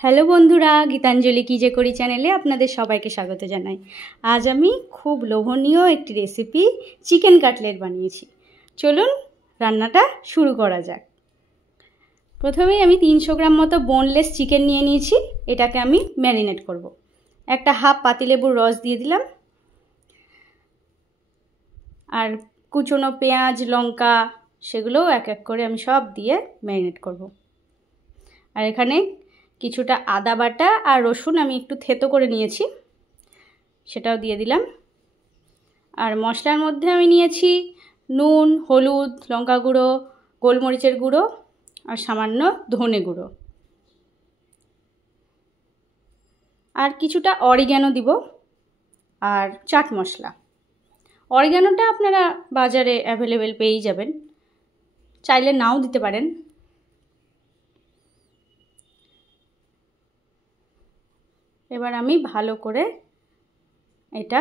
Hello বন্ধুরা, গীতাঞ্জলি কি যে করি চ্যানেলে আপনাদের সবাইকে স্বাগত জানাই। আজ আমি খুব লোভনীয় একটি রেসিপি চিকেন কাটলেট বানিয়েছি। চলুন রান্নাটা শুরু করা যাক। প্রথমেই আমি 300 গ্রাম মতো বোনলেস চিকেন নিয়ে নিয়েছি। এটাকে আমি ম্যারিনেট করব। একটা হাফ পাতিলেবুর রস দিয়ে দিলাম, আর কুচনো পেঁয়াজ লঙ্কা সেগুলোও এক এক করে আমি সব দিয়ে ম্যারিনেট করব। আর এখানে কিছুটা আদা বাটা আর রসুন আমি একটু থেতো করে নিয়েছি, সেটাও দিয়ে দিলাম। আর মশলার মধ্যে আমি নিয়েছি নুন, হলুদ, লঙ্কা গুঁড়ো, গোলমরিচের গুঁড়ো আর সামান্য ধনে গুঁড়ো, আর কিছুটা অরিগ্যানো দিব, আর চাট মশলা। অরিগ্যানোটা আপনারা বাজারে অ্যাভেলেবেল পেয়েই যাবেন, চাইলে নাও দিতে পারেন। এবার আমি ভালো করে এটা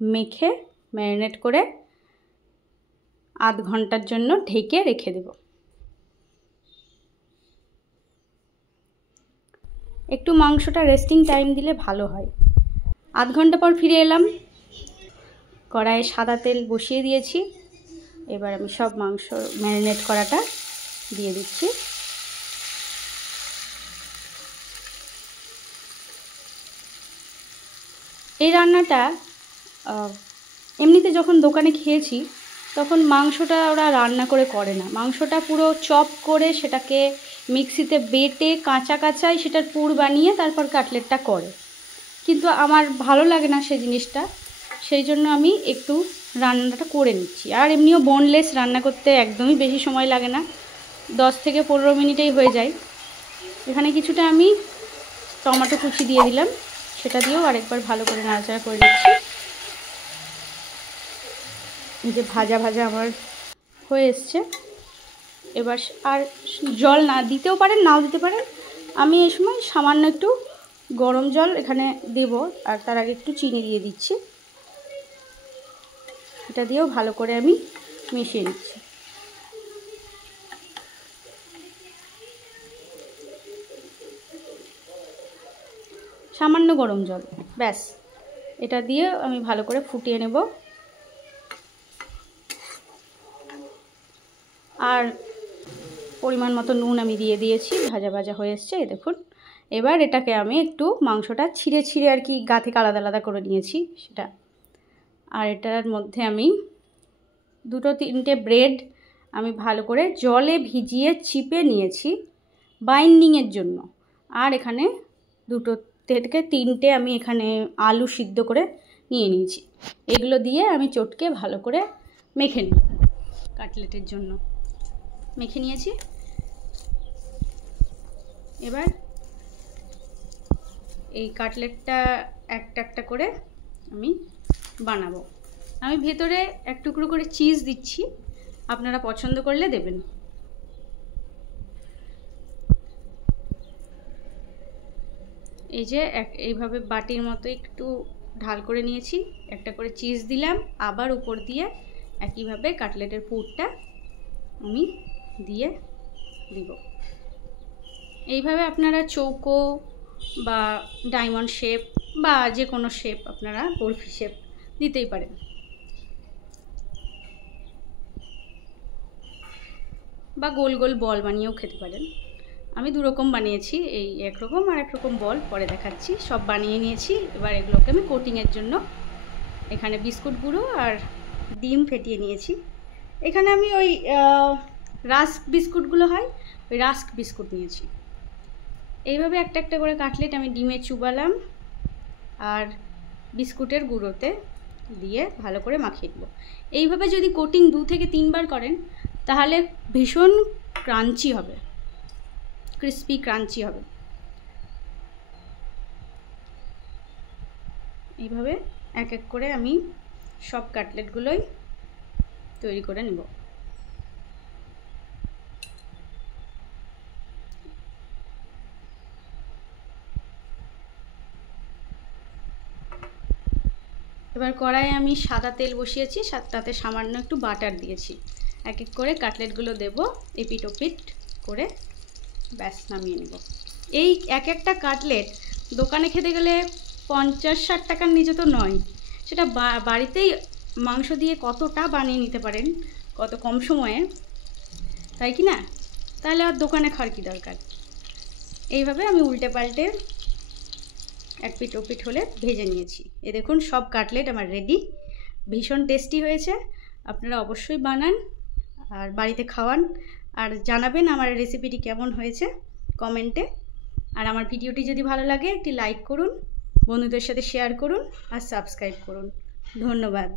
মেখে ম্যারিনেট করে আধ ঘন্টার জন্য ঢেকে রেখে দেব। একটু মাংসটা রেস্টিং টাইম দিলে ভালো হয়। আধ ঘন্টা পর ফিরে এলাম। কড়াইয়ে সাদা তেল বসিয়ে দিয়েছি। এবার আমি সব মাংস ম্যারিনেট করাটা দিয়ে দিচ্ছি। এই রান্নাটা এমনিতে যখন দোকানে খেয়েছি তখন মাংসটা ওরা রান্না করে না, মাংসটা পুরো চপ করে সেটাকে মিক্সিতে বেটে কাঁচা কাঁচাই সেটার পুর বানিয়ে তারপর কাটলেটটা করে। কিন্তু আমার ভালো লাগে না সেই জিনিসটা, সেই জন্য আমি একটু রান্নাটা করে নিচ্ছি। আর এমনিও বোনলেস রান্না করতে একদমই বেশি সময় লাগে না, 10 থেকে 15 মিনিটেই হয়ে যায়। এখানে কিছুটা আমি টমেটো কুচি দিয়ে দিলাম, সেটা দিয়েও আরেকবার ভালো করে নাড়াচাড়া করে নিচ্ছি। এই যে ভাজা ভাজা আমার হয়ে এসছে। এবার আর জল না দিতেও পারেন, নাও দিতে পারেন। আমি এই সময় সামান্য একটু গরম জল এখানে দেব, আর তার আগে একটু চিনি দিয়ে দিচ্ছি। এটা দিয়েও ভালো করে আমি মিশিয়ে নিচ্ছি। সামান্য গরম জল, ব্যাস। এটা দিয়ে আমি ভালো করে ফুটিয়ে নেব। আর পরিমাণ মতো নুন আমি দিয়ে দিয়েছি। ভাজা ভাজা হয়ে এসছে, এই দেখুন। এবার এটাকে আমি একটু মাংসটা ছিঁড়ে ছিঁড়ে আর কি গা থেকে আলাদা আলাদা করে নিয়েছি সেটা। আর এটার মধ্যে আমি 2-3টে ব্রেড আমি ভালো করে জলে ভিজিয়ে চিপে নিয়েছি বাইন্ডিংয়ের জন্য। আর এখানে 2 থেকে 3টে আমি এখানে আলু সিদ্ধ করে নিয়ে নিয়েছি। এগুলো দিয়ে আমি চটকে ভালো করে মেখে নিই। কাটলেটের জন্য মেখে নিয়েছি। এবার এই কাটলেটটা একটা একটা করে আমি বানাবো। আমি ভেতরে এক টুকরো করে চিজ দিচ্ছি, আপনারা পছন্দ করলে দেবেন। এই যে এইভাবে বাটির মতো একটু ঢাল করে নিয়েছি, একটা করে চিজ দিলাম, আবার উপর দিয়ে একইভাবে কাটলেটের পুরটা আমি দিয়ে দিব। এইভাবে আপনারা চৌকো বা ডায়মন্ড শেপ বা যে কোনো শেপ, আপনারা বরফি শেপ দিতেই পারেন। বা গোল গোল বল বানিয়েও খেতে পারেন। আমি 2 রকম বানিয়েছি, এই একরকম আর একরকম বল পরে দেখাচ্ছি। সব বানিয়ে নিয়েছি। এবার এগুলোকে আমি কোটিংয়ের জন্য এখানে বিস্কুট গুঁড়ো আর ডিম ফেটিয়ে নিয়েছি। এখানে আমি ওই রাস্ক বিস্কুটগুলো হয়, ওই রাস্ক বিস্কুট নিয়েছি। এইভাবে একটা একটা করে কাটলেট আমি ডিমে চুবালাম আর বিস্কুটের গুঁড়োতে দিয়ে ভালো করে মাখিয়ে দেবো। এইভাবে যদি কোটিং 2 থেকে 3 বার করেন তাহলে ভীষণ ক্রাঞ্চি হবে, ক্রিস্পি ক্রাঞ্চি হবে। এইভাবে এক এক করে আমি সব কাটলেটগুলোই তৈরি করে নেব। এবার কড়াইয়ে আমি সাদা তেল বসিয়েছি, তাতে সামান্য একটু বাটার দিয়েছি। এক এক করে কাটলেটগুলো দেব এপিট ওপিট করে, ব্যাস নামিয়ে নেব। এই একটা কাটলেট দোকানে খেতে গেলে 50-60 টাকার নিচে তো নয়। সেটা বাড়িতেই মাংস দিয়ে কতটা বানিয়ে নিতে পারেন কত কম সময়ে, তাই কি না? তাহলে আর দোকানে খাওয়ার কী দরকার। এইভাবে আমি উল্টে পাল্টে এক পিঠ ও পিঠ হলে ভেজে নিয়েছি। এ দেখুন সব কাটলেট আমার রেডি। ভীষণ টেস্টি হয়েছে। আপনারা অবশ্যই বানান আর বাড়িতে খাওয়ান, আর জানাবেন আমার রেসিপিটি কেমন হয়েছে কমেন্টে। আর আমার ভিডিওটি যদি ভালো লাগে একটি লাইক করুন, বন্ধুদের সাথে শেয়ার করুন আর সাবস্ক্রাইব করুন। ধন্যবাদ।